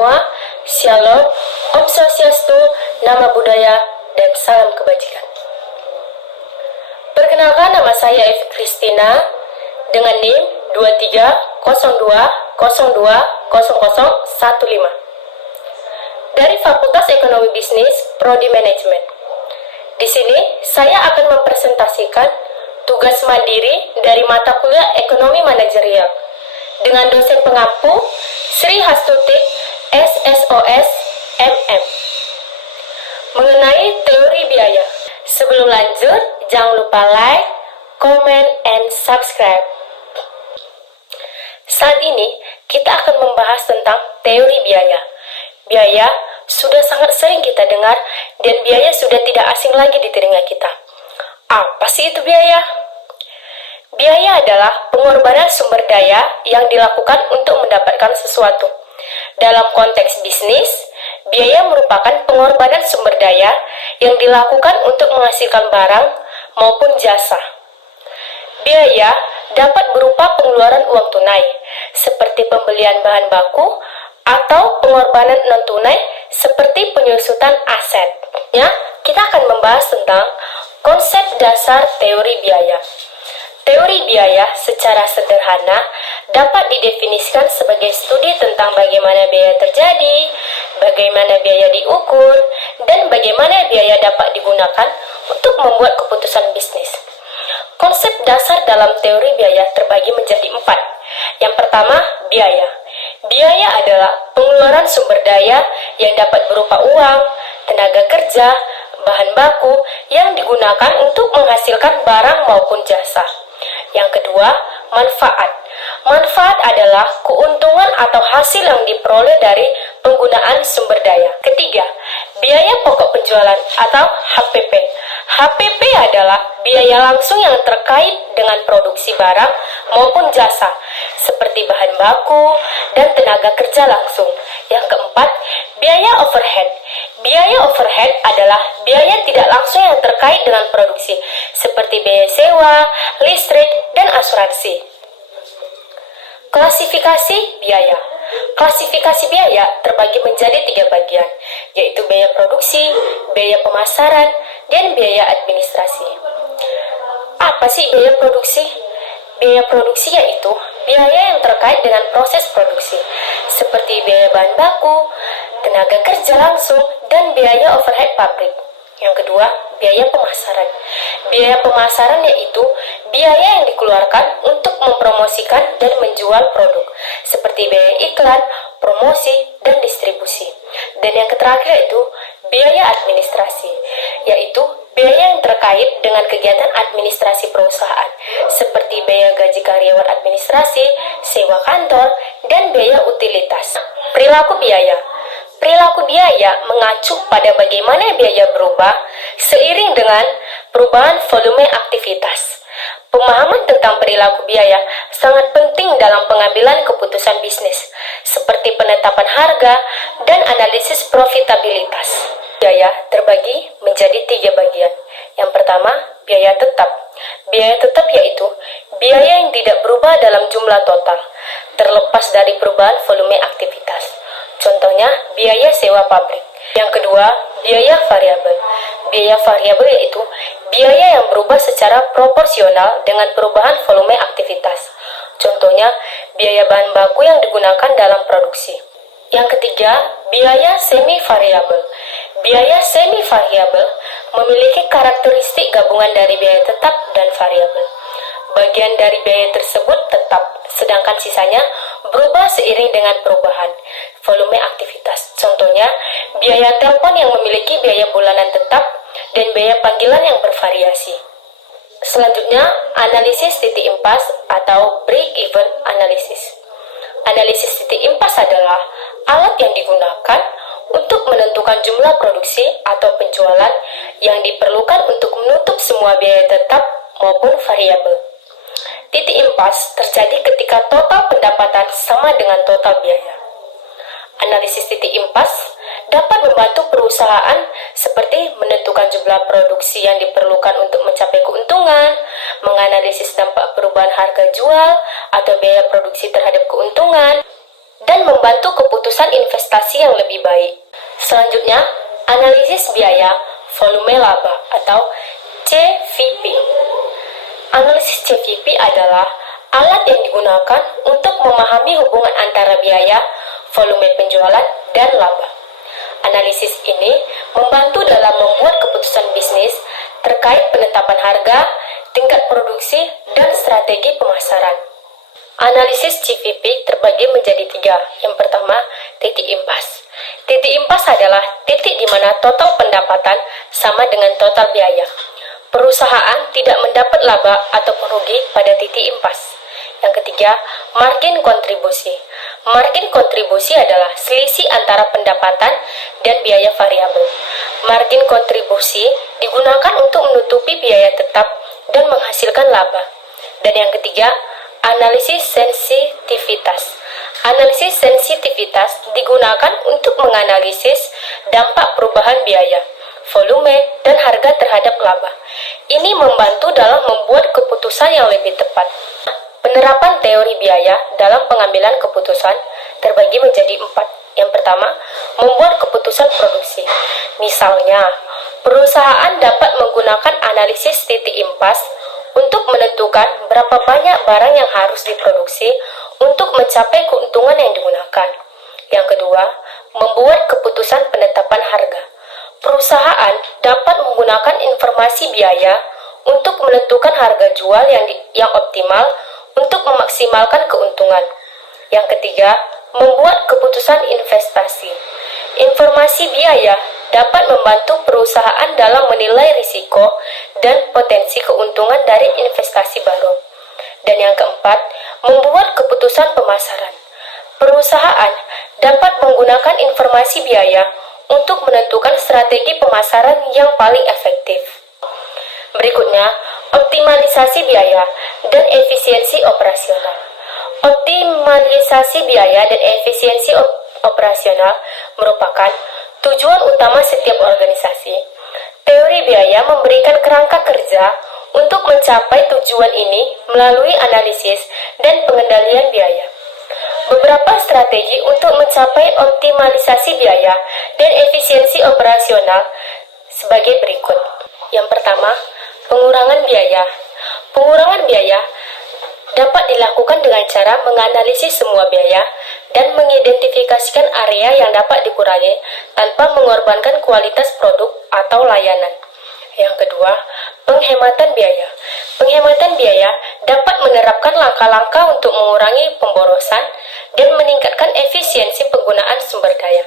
semua, Shalom, Om Swastiastu, Nama Budaya, dan salam kebajikan. Perkenalkan, nama saya Evi Kristina dengan NIM 2302020015 dari Fakultas Ekonomi Bisnis Prodi Manajemen. Di sini saya akan mempresentasikan tugas mandiri dari mata kuliah Ekonomi Manajerial dengan dosen pengampu Sri Hastuti SSOS MM mengenai teori biaya. Sebelum lanjut, jangan lupa like, comment, and subscribe. Saat ini kita akan membahas tentang teori biaya. Biaya sudah sangat sering kita dengar dan biaya sudah tidak asing lagi di telinga kita. Apa sih itu biaya? Biaya adalah pengorbanan sumber daya yang dilakukan untuk mendapatkan sesuatu. Dalam konteks bisnis, biaya merupakan pengorbanan sumber daya yang dilakukan untuk menghasilkan barang maupun jasa. Biaya dapat berupa pengeluaran uang tunai, seperti pembelian bahan baku, atau pengorbanan non-tunai, seperti penyusutan aset. Ya, kita akan membahas tentang konsep dasar teori biaya. Teori biaya secara sederhana dapat didefinisikan sebagai studi tentang bagaimana biaya terjadi, bagaimana biaya diukur, dan bagaimana biaya dapat digunakan untuk membuat keputusan bisnis. Konsep dasar dalam teori biaya terbagi menjadi 4. Yang pertama, biaya. Biaya adalah pengeluaran sumber daya yang dapat berupa uang, tenaga kerja, bahan baku yang digunakan untuk menghasilkan barang maupun jasa. Yang kedua, manfaat. Manfaat adalah keuntungan atau hasil yang diperoleh dari penggunaan sumber daya. Ketiga, biaya pokok penjualan atau HPP. HPP adalah biaya langsung yang terkait dengan produksi barang maupun jasa, seperti bahan baku dan tenaga kerja langsung. Yang keempat, biaya overhead. Biaya overhead adalah biaya tidak langsung yang terkait dengan produksi, seperti biaya sewa, listrik, dan asuransi. Klasifikasi biaya. Klasifikasi biaya terbagi menjadi 3 bagian, yaitu biaya produksi, biaya pemasaran, dan biaya administrasi. Apa sih biaya produksi? Biaya produksi yaitu biaya yang terkait dengan proses produksi, seperti biaya bahan baku, tenaga kerja langsung, dan biaya overhead pabrik. Yang kedua, biaya pemasaran. Biaya pemasaran yaitu biaya yang dikeluarkan untuk mempromosikan dan menjual produk, seperti biaya iklan, promosi, dan distribusi. Dan yang terakhir yaitu biaya administrasi, yaitu biaya yang terkait dengan kegiatan administrasi perusahaan, seperti biaya gaji karyawan administrasi, sewa kantor, dan biaya utilitas. Perilaku biaya. Perilaku biaya mengacu pada bagaimana biaya berubah seiring dengan perubahan volume aktivitas. Pemahaman tentang perilaku biaya sangat penting dalam pengambilan keputusan bisnis, seperti penetapan harga dan analisis profitabilitas. Biaya terbagi menjadi 3 bagian. Yang pertama, biaya tetap. Biaya tetap yaitu biaya yang tidak berubah dalam jumlah total, terlepas dari perubahan volume aktivitas. Contohnya, biaya sewa pabrik. Yang kedua, biaya variabel. Biaya variabel yaitu biaya yang berubah secara proporsional dengan perubahan volume aktivitas. Contohnya, biaya bahan baku yang digunakan dalam produksi. Yang ketiga, biaya semi variabel. Biaya semi variabel memiliki karakteristik gabungan dari biaya tetap dan variabel. Bagian dari biaya tersebut tetap, sedangkan sisanya berubah seiring dengan perubahan volume aktivitas. Contohnya, biaya telepon yang memiliki biaya bulanan tetap dan biaya panggilan yang bervariasi. Selanjutnya, analisis titik impas atau break-even analysis. Analisis titik impas adalah alat yang digunakan untuk menentukan jumlah produksi atau penjualan yang diperlukan untuk menutup semua biaya tetap maupun variabel. Titik impas terjadi ketika total pendapatan sama dengan total biaya. Analisis titik impas dapat membantu perusahaan seperti menentukan jumlah produksi yang diperlukan untuk mencapai keuntungan, menganalisis dampak perubahan harga jual atau biaya produksi terhadap keuntungan, dan membantu keputusan investasi yang lebih baik. Selanjutnya, analisis biaya volume laba atau CVP. Analisis CVP adalah alat yang digunakan untuk memahami hubungan antara biaya, volume penjualan, dan laba. Analisis ini membantu dalam membuat keputusan bisnis terkait penetapan harga, tingkat produksi, dan strategi pemasaran. Analisis CVP terbagi menjadi 3. Yang pertama, titik impas. Titik impas adalah titik di mana total pendapatan sama dengan total biaya. Perusahaan tidak mendapat laba ataupun rugi pada titik impas. Yang ketiga, margin kontribusi. Margin kontribusi adalah selisih antara pendapatan dan biaya variabel. Margin kontribusi digunakan untuk menutupi biaya tetap dan menghasilkan laba. Dan yang ketiga, analisis sensitivitas. Analisis sensitivitas digunakan untuk menganalisis dampak perubahan biaya, volume, dan harga terhadap laba. Ini membantu dalam membuat keputusan yang lebih tepat. Penerapan teori biaya dalam pengambilan keputusan terbagi menjadi 4. Yang pertama, membuat keputusan produksi. Misalnya, perusahaan dapat menggunakan analisis titik impas untuk menentukan berapa banyak barang yang harus diproduksi untuk mencapai keuntungan yang digunakan. Yang kedua, membuat keputusan penetapan harga. Perusahaan dapat menggunakan informasi biaya untuk menentukan harga jual yang optimal untuk memaksimalkan keuntungan. Yang ketiga, membuat keputusan investasi. Informasi biaya dapat membantu perusahaan dalam menilai risiko dan potensi keuntungan dari investasi baru. Dan yang keempat, membuat keputusan pemasaran. Perusahaan dapat menggunakan informasi biaya untuk menentukan strategi pemasaran yang paling efektif. Berikutnya, optimalisasi biaya dan efisiensi operasional. Optimalisasi biaya dan efisiensi operasional merupakan tujuan utama setiap organisasi. Teori biaya memberikan kerangka kerja untuk mencapai tujuan ini melalui analisis dan pengendalian biaya. Beberapa strategi untuk mencapai optimalisasi biaya dan efisiensi operasional sebagai berikut. Yang pertama, pengurangan biaya. Pengurangan biaya dapat dilakukan dengan cara menganalisis semua biaya dan mengidentifikasikan area yang dapat dikurangi tanpa mengorbankan kualitas produk atau layanan. Yang kedua, penghematan biaya. Penghematan biaya dapat menerapkan langkah-langkah untuk mengurangi pemborosan dan meningkatkan efisiensi penggunaan sumber daya.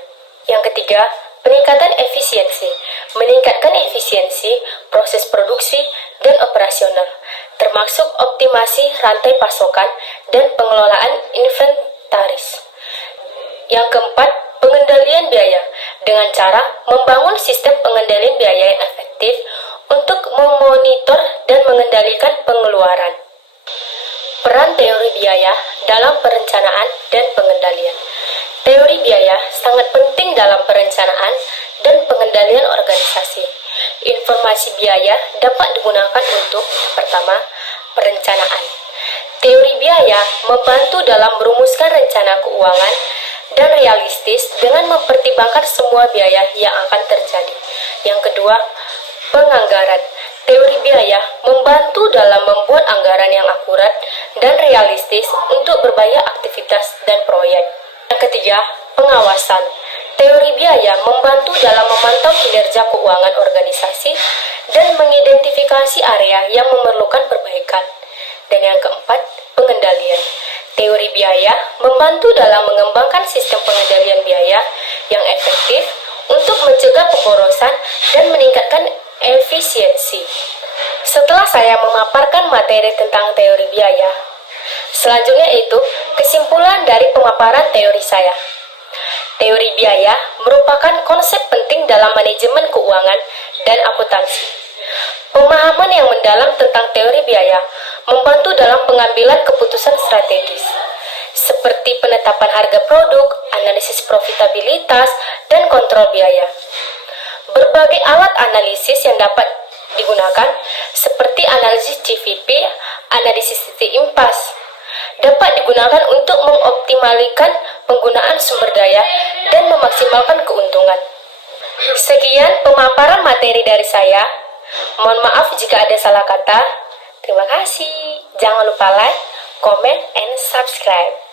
Yang ketiga, peningkatan efisiensi. Meningkatkan efisiensi proses produksi dan operasional, termasuk optimasi rantai pasokan dan pengelolaan inventaris. Yang keempat, pengendalian biaya dengan cara membangun sistem pengendalian biaya yang efektif untuk memonitor dan mengendalikan pengeluaran. Peran teori biaya dalam perencanaan dan pengendalian. Teori biaya sangat penting dalam perencanaan dan pengendalian organisasi. Informasi biaya dapat digunakan untuk, yang pertama, perencanaan. Teori biaya membantu dalam merumuskan rencana keuangan dan realistis dengan mempertimbangkan semua biaya yang akan terjadi. Yang kedua, penganggaran. Teori biaya membantu dalam membuat anggaran yang akurat dan realistis untuk berbagai aktivitas dan proyek. Yang ketiga, pengawasan. Teori biaya membantu dalam memantau kinerja keuangan organisasi dan mengidentifikasi area yang memerlukan perbaikan. Dan yang keempat, pengendalian. Teori biaya membantu dalam mengembangkan sistem pengendalian biaya yang efektif untuk mencegah pemborosan dan meningkatkan efisiensi. Setelah saya memaparkan materi tentang teori biaya, selanjutnya itu kesimpulan dari pemaparan teori saya. Teori biaya merupakan konsep penting dalam manajemen keuangan dan akuntansi. Pemahaman yang mendalam tentang teori biaya membantu dalam pengambilan keputusan strategis, seperti penetapan harga produk, analisis profitabilitas, dan kontrol biaya. Berbagai alat analisis yang dapat digunakan, seperti analisis CVP, analisis titik impas, dapat digunakan untuk mengoptimalkan penggunaan sumber daya dan memaksimalkan keuntungan. Sekian pemaparan materi dari saya. Mohon maaf jika ada salah kata. Terima kasih. Jangan lupa like, comment, and subscribe.